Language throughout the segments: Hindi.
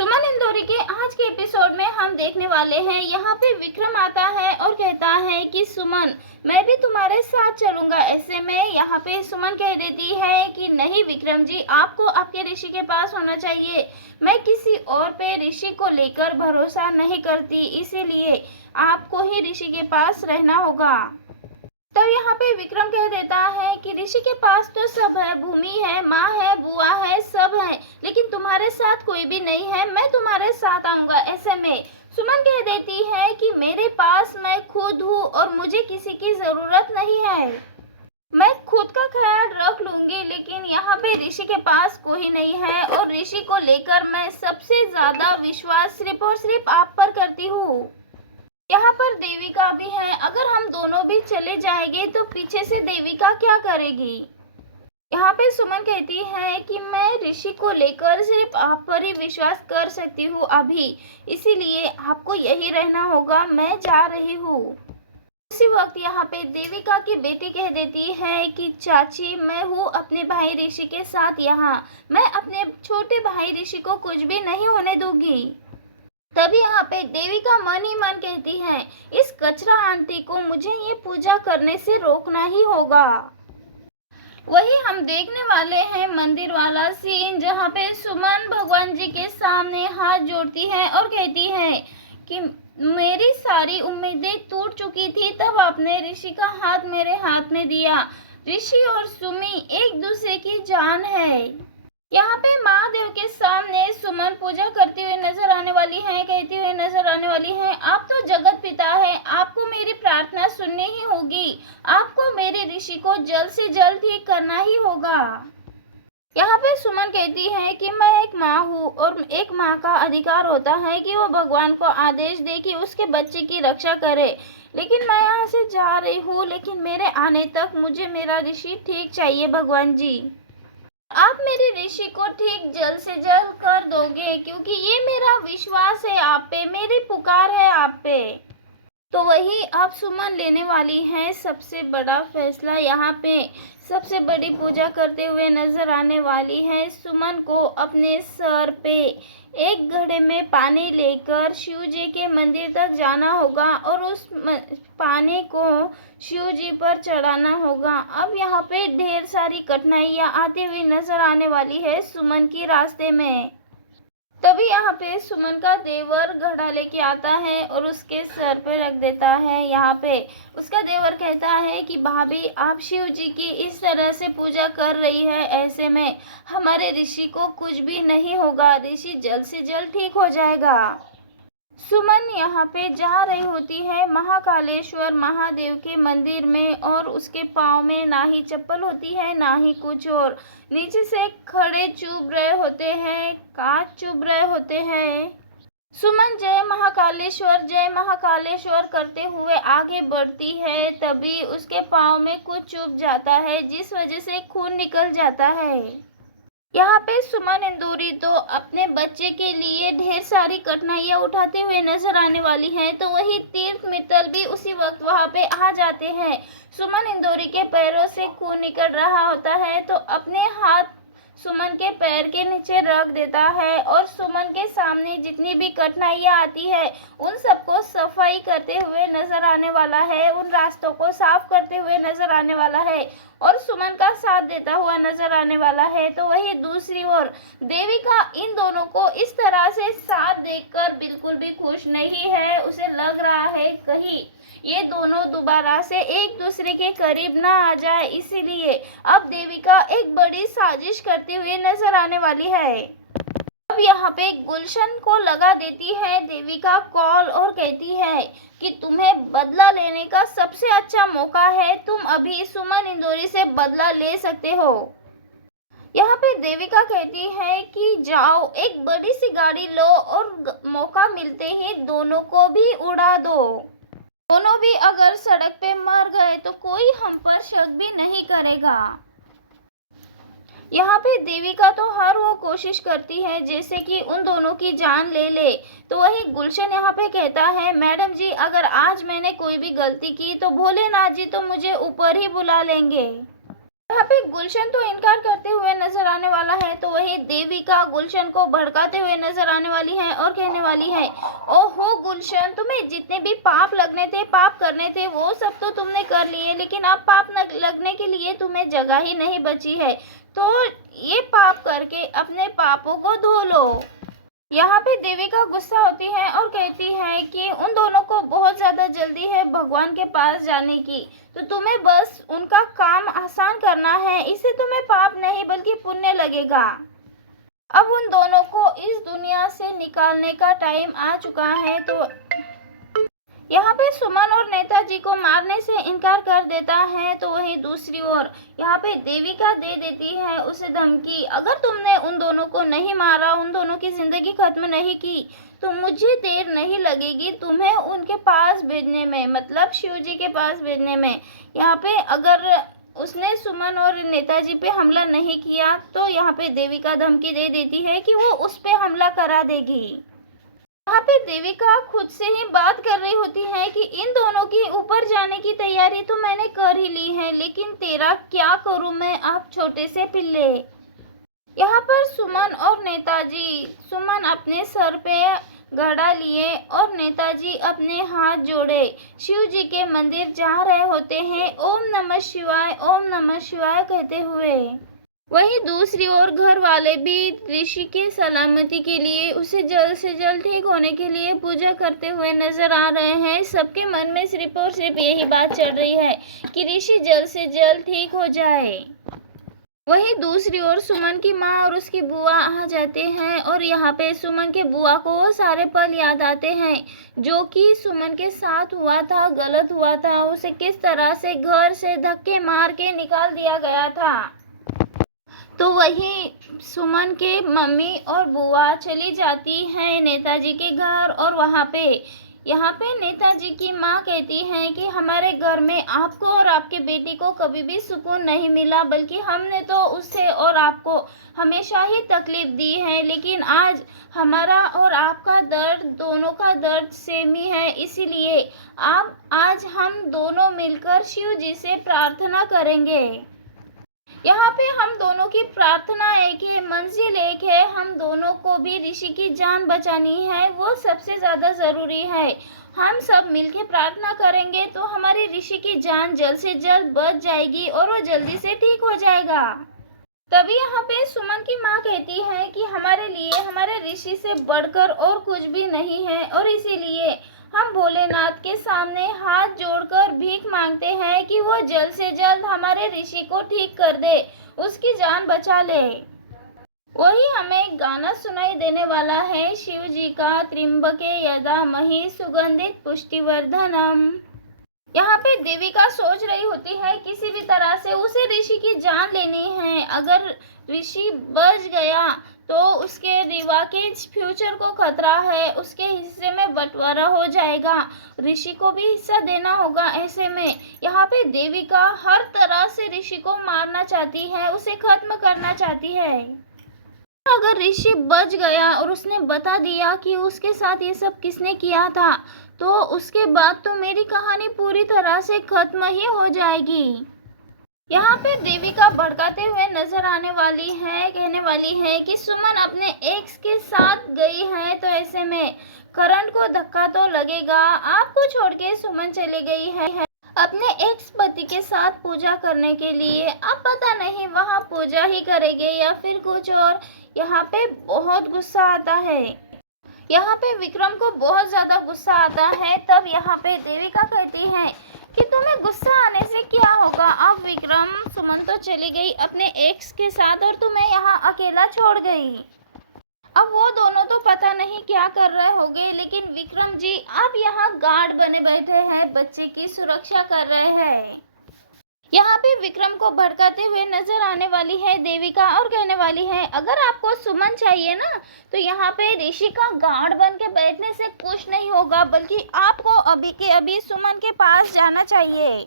सुमन इंदौरी के आज के एपिसोड में हम देखने वाले हैं। यहाँ पे विक्रम आता है और कहता है कि सुमन, मैं भी तुम्हारे साथ चलूंगा। ऐसे में यहाँ पे सुमन कह देती है कि नहीं विक्रम जी, आपको आपके ऋषि के पास होना चाहिए। मैं किसी और पे ऋषि को लेकर भरोसा नहीं करती, इसीलिए आपको ही ऋषि के पास रहना होगा। तब यहाँ पे विक्रम कह देता है कि ऋषि के पास तो सब है, भूमि है, माँ है, बुआ है, सब है, लेकिन तुम्हारे साथ कोई भी नहीं है। मैं तुम्हारे साथ आऊंगा। ऐसे में सुमन कह देती है कि मेरे पास मैं खुद हूँ और मुझे किसी की जरूरत नहीं है। मैं खुद का ख्याल रख लूंगी, लेकिन यहाँ पे ऋषि के पास कोई नहीं है और ऋषि को लेकर मैं सबसे ज्यादा विश्वास सिर्फ और सिर्फ आप पर करती हूँ। यहाँ पर देविका भी है। अगर हम दोनों भी चले जाएंगे तो पीछे से देविका क्या करेगी। यहाँ पे सुमन कहती है कि मैं ऋषि को लेकर सिर्फ आप पर ही विश्वास कर सकती हूँ अभी, इसीलिए आपको यही रहना होगा। मैं जा रही हूँ। उसी वक्त यहाँ पे देविका की बेटी कह देती है कि चाची, मैं हूँ अपने भाई ऋषि के साथ यहाँ। मैं अपने छोटे भाई ऋषि को कुछ भी नहीं होने दूंगी। तभी यहाँ पे देविका मन ही मन कहती है, इस कचरा आंटी को मुझे ये पूजा करने से रोकना ही होगा। वही हम देखने वाले हैं मंदिर वाला सीन, जहाँ पे सुमन भगवान जी के सामने हाथ जोड़ती है और कहती है कि मेरी सारी उम्मीदें टूट चुकी थी, तब आपने ऋषि का हाथ मेरे हाथ में दिया। ऋषि और सुमी एक दूसरे की जान है। यहाँ पे महादेव के सामने सुमन पूजा करती हुई नजर आने वाली है, कहती हुई नजर आने वाली है, आप तो जगत पिता है, आपको मेरी प्रार्थना सुननी ही होगी। आपको मेरे ऋषि को जल्द से जल्द ठीक करना ही होगा। यहाँ पे सुमन कहती है कि मैं एक माँ हूँ और एक माँ का अधिकार होता है कि वो भगवान को आदेश दे कि उसके बच्चे की रक्षा करे, लेकिन मैं यहाँ से जा रही हूँ, लेकिन मेरे आने तक मुझे मेरा ऋषि ठीक चाहिए। भगवान जी, आप मेरे ऋषि को ठीक जल्द से जल्द कर दोगे, क्योंकि ये मेरा विश्वास है आप पे, मेरी पुकार है आप पे। तो वही अब सुमन लेने वाली है सबसे बड़ा फैसला। यहाँ पे सबसे बड़ी पूजा करते हुए नजर आने वाली है। सुमन को अपने सर पे एक घड़े में पानी लेकर शिव जी के मंदिर तक जाना होगा और उस पानी को शिव जी पर चढ़ाना होगा। अब यहाँ पे ढेर सारी कठिनाइयाँ आती हुई नजर आने वाली है सुमन की रास्ते में। तभी यहाँ पे सुमन का देवर घड़ा लेके आता है और उसके सर पे रख देता है। यहाँ पे उसका देवर कहता है कि भाभी, आप शिव जी की इस तरह से पूजा कर रही है, ऐसे में हमारे ऋषि को कुछ भी नहीं होगा, ऋषि जल्द से जल्द ठीक हो जाएगा। सुमन यहाँ पे जा रही होती है महाकालेश्वर महादेव के मंदिर में और उसके पाँव में ना ही चप्पल होती है ना ही कुछ और। नीचे से खड़े चुभ रहे होते हैं, कांच चुभ रहे होते हैं। सुमन जय महाकालेश्वर करते हुए आगे बढ़ती है, तभी उसके पाँव में कुछ चुभ जाता है, जिस वजह से खून निकल जाता है। यहाँ पे सुमन इंदौरी तो अपने बच्चे के लिए ढेर सारी कठिनाइयाँ उठाते हुए नजर आने वाली हैं, तो वही तीर्थ मित्तल भी उसी वक्त वहाँ पे आ जाते हैं। सुमन इंदौरी के पैरों से खून निकल रहा होता है, तो अपने हाथ सुमन के पैर के नीचे रख देता है और सुमन के सामने जितनी भी कठिनाइयाँ आती है उन सबको सफाई करते हुए नजर आने वाला है, उन रास्तों को साफ करते हुए नजर आने वाला है और सुमन का साथ देता हुआ नजर आने वाला है। तो वही दूसरी ओर देविका इन दोनों को इस तरह से साथ देखकर बिल्कुल भी खुश नहीं है। उसे लग रहा है कहीं ये दोनों दोबारा से एक दूसरे के करीब ना आ जाए, इसीलिए अब देविका एक बड़ी साजिश करती हुई नजर आने वाली है। अब यहाँ पे गुलशन को लगा देती है देविका कॉल और कहती है कि तुम्हें बदला लेने का सबसे अच्छा मौका है, तुम अभी सुमन इंदौरी से बदला ले सकते हो। यहाँ पे देविका कहती है कि जाओ, एक बड़ी सी गाड़ी लो और मौका मिलते ही दोनों को भी उड़ा दो। दोनों भी अगर सड़क पे मर गए तो कोई हम पर शक भी नहीं करेगा। यहाँ पे देविका तो हर वो कोशिश करती है जैसे कि उन दोनों की जान ले ले। तो वही गुलशन यहाँ पे कहता है, मैडम जी, अगर आज मैंने कोई भी गलती की तो भोलेनाथ जी तो मुझे ऊपर ही बुला लेंगे। यहाँ पे गुलशन तो इनकार करते हुए नजर आने वाला है, तो वही देविका गुलशन को भड़काते हुए नजर आने वाली है और कहने वाली है, ओहो गुलशन, तुम्हें जितने भी पाप लगने थे, पाप करने थे, वो सब तो तुमने कर लिए, लेकिन अब पाप लगने के लिए तुम्हें जगह ही नहीं बची है, तो ये पाप करके अपने पापों को धो लो। यहाँ पे देविका गुस्सा होती है और कहती है कि उन दोनों को बहुत ज़्यादा जल्दी है भगवान के पास जाने की, तो तुम्हें बस उनका काम आसान करना है, इससे तुम्हें पाप नहीं बल्कि पुण्य लगेगा। अब उन दोनों को इस दुनिया से निकालने का टाइम आ चुका है। तो यहाँ पे सुमन और नेताजी को मारने से इनकार कर देता है, तो वहीं दूसरी ओर यहाँ पे देविका दे देती है उसे धमकी, अगर तुमने उन दोनों को नहीं मारा, उन दोनों की जिंदगी खत्म नहीं की, तो मुझे देर नहीं लगेगी तुम्हें उनके पास भेजने में, मतलब शिव जी के पास भेजने में। यहाँ पे अगर उसने सुमन और नेताजी पे हमला नहीं किया, तो यहाँ पे देविका धमकी दे देती है कि वो उस पे हमला करा देगी। यहाँ पे देविका खुद से ही बात कर रही होती है कि इन दोनों की ऊपर जाने की तैयारी तो मैंने कर ही ली है, लेकिन तेरा क्या करूं मैं, आप छोटे से पिल्ले। यहाँ पर सुमन और नेताजी, सुमन अपने सर पे घड़ा लिए और नेताजी अपने हाथ जोड़े शिव जी के मंदिर जा रहे होते हैं, ओम नमः शिवाय, ओम नमः शिवाय कहते हुए। वहीं दूसरी ओर घर वाले भी ऋषि के सलामती के लिए, उसे जल्द से जल्द ठीक होने के लिए पूजा करते हुए नजर आ रहे हैं। सबके मन में सिर्फ और सिर्फ यही बात चल रही है कि ऋषि जल्द से जल्द ठीक हो जाए। वहीं दूसरी ओर सुमन की माँ और उसकी बुआ आ जाते हैं और यहाँ पे सुमन के बुआ को वो सारे पल याद आते हैं जो कि सुमन के साथ हुआ था, गलत हुआ था, उसे किस तरह से घर से धक्के मार के निकाल दिया गया था। तो वही सुमन के मम्मी और बुआ चली जाती हैं नेताजी के घर, और वहाँ पे यहाँ पे नेताजी की माँ कहती हैं कि हमारे घर में आपको और आपके बेटी को कभी भी सुकून नहीं मिला, बल्कि हमने तो उससे और आपको हमेशा ही तकलीफ दी है, लेकिन आज हमारा और आपका दर्द, दोनों का दर्द सेम ही है, इसीलिए आज हम दोनों मिलकर शिव जी से प्रार्थना करेंगे। यहाँ पे हम दोनों की प्रार्थना एक है, मंजिल एक है, हम दोनों को भी ऋषि की जान बचानी है, वो सबसे ज़्यादा ज़रूरी है। हम सब मिलके प्रार्थना करेंगे तो हमारी ऋषि की जान जल्द से जल्द बच जाएगी और वो जल्दी से ठीक हो जाएगा। तभी यहाँ पे सुमन की माँ कहती है कि हमारे लिए हमारे ऋषि से बढ़कर और कुछ भी नहीं है, और इसीलिए हम भोलेनाथ के सामने हाथ जोड़कर भीख मांगते हैं कि वो जल्द से जल्द हमारे ऋषि को ठीक कर दे, उसकी जान बचा ले। वही हमें गाना सुनाई देने वाला है शिव जी का, त्र्यंबके यदामहि सुगंधित पुष्टिवर्धनम। यहाँ पे देविका सोच रही होती है किसी भी तरह से उसे ऋषि की जान लेनी है, अगर ऋषि बच गया तो उसके रीवा के फ्यूचर को खतरा है, उसके हिस्से में बंटवारा हो जाएगा, ऋषि को भी हिस्सा देना होगा। ऐसे में यहाँ पे देविका हर तरह से ऋषि को मारना चाहती है, उसे खत्म करना चाहती है। अगर ऋषि बच गया और उसने बता दिया कि उसके साथ ये सब किसने किया था, तो उसके बाद तो मेरी कहानी पूरी तरह से खत्म ही हो जाएगी। यहाँ पे देविका भड़काते हुए नजर आने वाली है, कहने वाली है कि सुमन अपने एक्स के साथ गई है, तो ऐसे में करण को धक्का तो लगेगा, आपको छोड़ के सुमन चली गई है अपने एक्स पति के साथ पूजा करने के लिए। अब पता नहीं वहाँ पूजा ही करेंगे या फिर कुछ और। यहाँ पे बहुत गुस्सा आता है, यहाँ पे विक्रम को बहुत ज़्यादा गुस्सा आता है। तब यहाँ पे देविका कहती है कि तुम्हें गुस्सा आने से क्या होगा, अब विक्रम, सुमन तो चली गई अपने एक्स के साथ और तुम्हें यहाँ अकेला छोड़ गई। अब वो दोनों तो पता नहीं क्या कर रहे होंगे, लेकिन विक्रम जी आप यहाँ गार्ड बने बैठे हैं, बच्चे की सुरक्षा कर रहे हैं। यहाँ पे विक्रम को भड़काते हुए नजर आने वाली है देविका और कहने वाली है अगर आपको सुमन चाहिए ना, तो यहाँ पे ऋषि का गार्ड बन के बैठने से कुछ नहीं होगा, बल्कि आपको अभी के अभी सुमन के पास जाना चाहिए।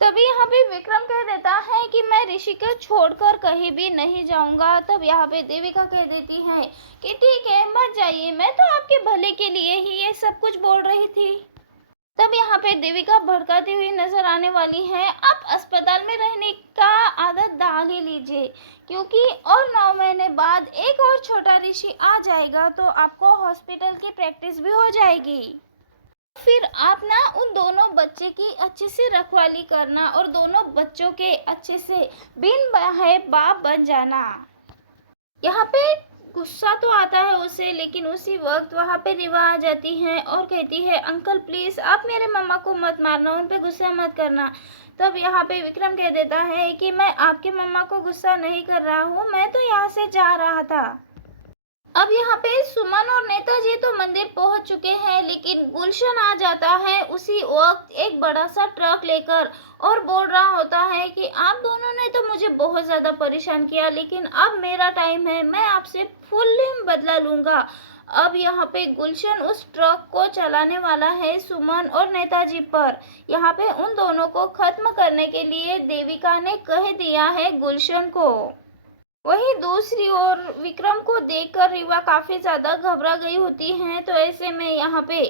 तभी यहाँ पे विक्रम कह देता है कि मैं ऋषि को छोड़कर कहीं भी नहीं जाऊंगा। तब यहाँ पे देविका कह देती है कि ठीक है मत जाइए, मैं तो आपके भले के लिए ही ये सब कुछ बोल रही थी। तब यहाँ पे देविका भड़काती हुई नजर आने वाली है, आप अस्पताल में रहने का आदत डाल ही लीजिए, क्योंकि और 9 महीने बाद एक और छोटा ऋषि आ जाएगा तो आपको हॉस्पिटल की प्रैक्टिस भी हो जाएगी। फिर आप ना उन दोनों बच्चे की अच्छे से रखवाली करना और दोनों बच्चों के अच्छे से बिन बहे बाप बन जाना। यहाँ पे गुस्सा तो आता है उसे, लेकिन उसी वक्त वहाँ पे रिवा आ जाती है और कहती है, अंकल प्लीज आप मेरे मम्मा को मत मारना, उन पे गुस्सा मत करना। तब यहाँ पे विक्रम कह देता है कि मैं आपके मम्मा को गुस्सा नहीं कर रहा हूँ, मैं तो यहाँ से जा रहा था। अब यहाँ पे सुमन और नेताजी तो मंदिर पहुंच चुके हैं, लेकिन गुलशन आ जाता है उसी वक्त एक बड़ा सा ट्रक लेकर और बोल रहा होता है कि आप दोनों ने तो मुझे बहुत ज़्यादा परेशान किया, लेकिन अब मेरा टाइम है, मैं आपसे फुल बदला लूँगा। अब यहाँ पे गुलशन उस ट्रक को चलाने वाला है सुमन और नेताजी पर। यहाँ पे उन दोनों को खत्म करने के लिए देविका ने कह दिया है गुलशन को। वहीं दूसरी ओर विक्रम को देखकर रीवा काफी ज्यादा घबरा गई होती है, तो ऐसे में यहाँ पे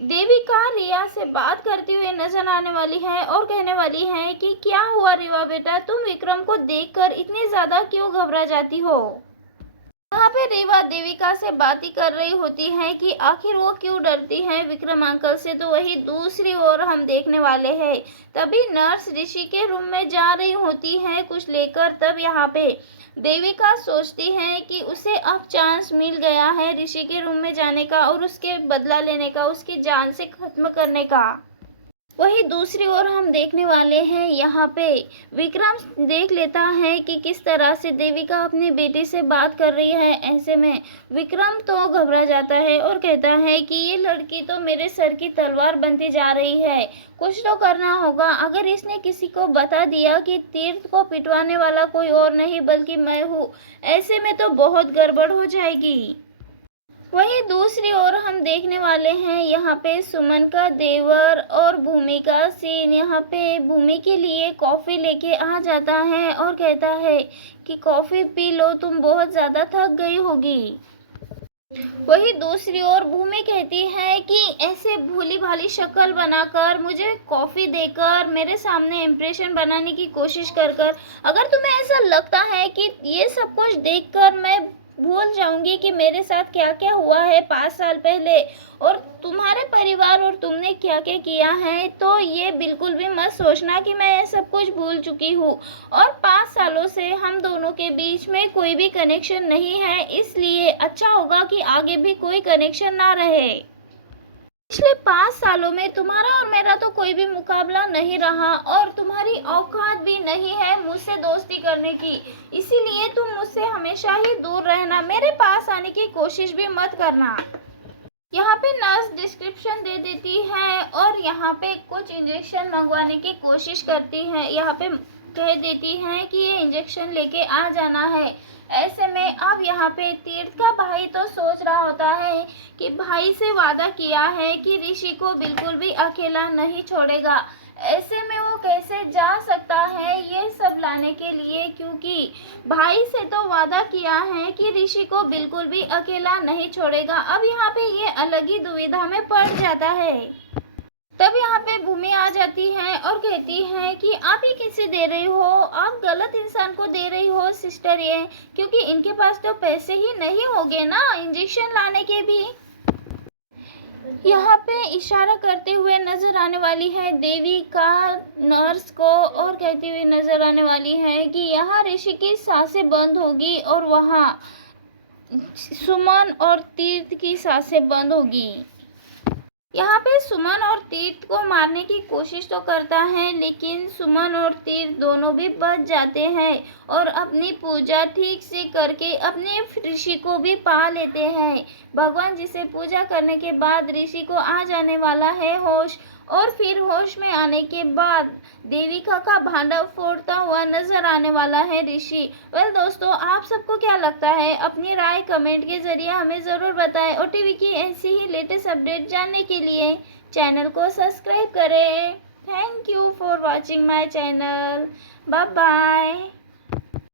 देविका रिया से बात करती हुई नजर आने वाली है और कहने वाली है कि क्या हुआ रीवा बेटा, तुम विक्रम को देखकर इतनी ज्यादा क्यों घबरा जाती हो। यहाँ पे रीवा देविका से बात ही कर रही होती है कि आखिर वो क्यों डरती है विक्रम अंकल से, तो वही दूसरी ओर हम देखने वाले हैं। तभी नर्स ऋषि के रूम में जा रही होती है कुछ लेकर। तब यहाँ पे देविका सोचती है कि उसे अब चांस मिल गया है ऋषि के रूम में जाने का और उसके बदला लेने का, उसकी जान से खत्म करने का। वहीं दूसरी ओर हम देखने वाले हैं यहाँ पे विक्रम देख लेता है कि किस तरह से देविका अपनी बेटी से बात कर रही है। ऐसे में विक्रम तो घबरा जाता है और कहता है कि ये लड़की तो मेरे सर की तलवार बनती जा रही है, कुछ तो करना होगा। अगर इसने किसी को बता दिया कि तीर्थ को पिटवाने वाला कोई और नहीं बल्कि मैं हूँ, ऐसे में तो बहुत गड़बड़ हो जाएगी। वहीं दूसरी ओर हम देखने वाले हैं यहाँ पे सुमन का देवर और भूमि का सीन। यहाँ पे भूमि के लिए कॉफ़ी लेके आ जाता है और कहता है कि कॉफ़ी पी लो, तुम बहुत ज़्यादा थक गई होगी। वहीं दूसरी ओर भूमि कहती है कि ऐसे भोली भाली शक्ल बनाकर मुझे कॉफ़ी देकर मेरे सामने इम्प्रेशन बनाने की कोशिश कर अगर तुम्हें ऐसा लगता है कि ये सब कुछ देखकर मैं भूल जाऊंगी कि मेरे साथ क्या क्या हुआ है 5 साल पहले और तुम्हारे परिवार और तुमने क्या क्या किया है, तो ये बिल्कुल भी मत सोचना कि मैं ये सब कुछ भूल चुकी हूँ। और 5 सालों से हम दोनों के बीच में कोई भी कनेक्शन नहीं है, इसलिए अच्छा होगा कि आगे भी कोई कनेक्शन ना रहे। पिछले 5 सालों में तुम्हारा और मेरा तो कोई भी मुकाबला नहीं रहा और तुम्हारी औकात भी नहीं है मुझसे दोस्ती करने की, इसीलिए तुम मुझसे हमेशा ही दूर रहना, मेरे पास आने की कोशिश भी मत करना। यहाँ पे नर्स डिस्क्रिप्शन दे देती है और यहाँ पे कुछ इंजेक्शन मंगवाने की कोशिश करती है। यहाँ पे कह देती हैं कि ये इंजेक्शन लेके आ जाना है। ऐसे में अब यहाँ पे तीर्थ का भाई तो सोच रहा होता है कि भाई से वादा किया है कि ऋषि को बिल्कुल भी अकेला नहीं छोड़ेगा, ऐसे में वो कैसे जा सकता है ये सब लाने के लिए, क्योंकि भाई से तो वादा किया है कि ऋषि को बिल्कुल भी अकेला नहीं छोड़ेगा। अब यहाँ पे ये अलग ही दुविधा में पड़ जाता है। तब यहाँ पे भूमि आ जाती है और कहती है कि आप ये किसे दे रही हो, आप गलत इंसान को दे रही हो सिस्टर ये, क्योंकि इनके पास तो पैसे ही नहीं होंगे ना इंजेक्शन लाने के भी। यहाँ पे इशारा करते हुए नजर आने वाली है देवी का नर्स को और कहती हुई नजर आने वाली है कि यहाँ ऋषि की सांसें बंद होगी और वहाँ सुमन और तीर्थ की सांसें बंद होगी। यहाँ पे सुमन और तीर्थ को मारने की कोशिश तो करता है, लेकिन सुमन और तीर्थ दोनों भी बच जाते हैं और अपनी पूजा ठीक से करके अपने ऋषि को भी पा लेते हैं। भगवान जी से पूजा करने के बाद ऋषि को आ जाने वाला है होश, और फिर होश में आने के बाद देविका का भांडा फोड़ता हुआ नजर आने वाला है ऋषि। वेल दोस्तों, आप सबको क्या लगता है, अपनी राय कमेंट के जरिए हमें ज़रूर बताएं और टीवी की ऐसी ही लेटेस्ट अपडेट जानने के लिए चैनल को सब्सक्राइब करें। Thank you for watching my channel. Bye bye.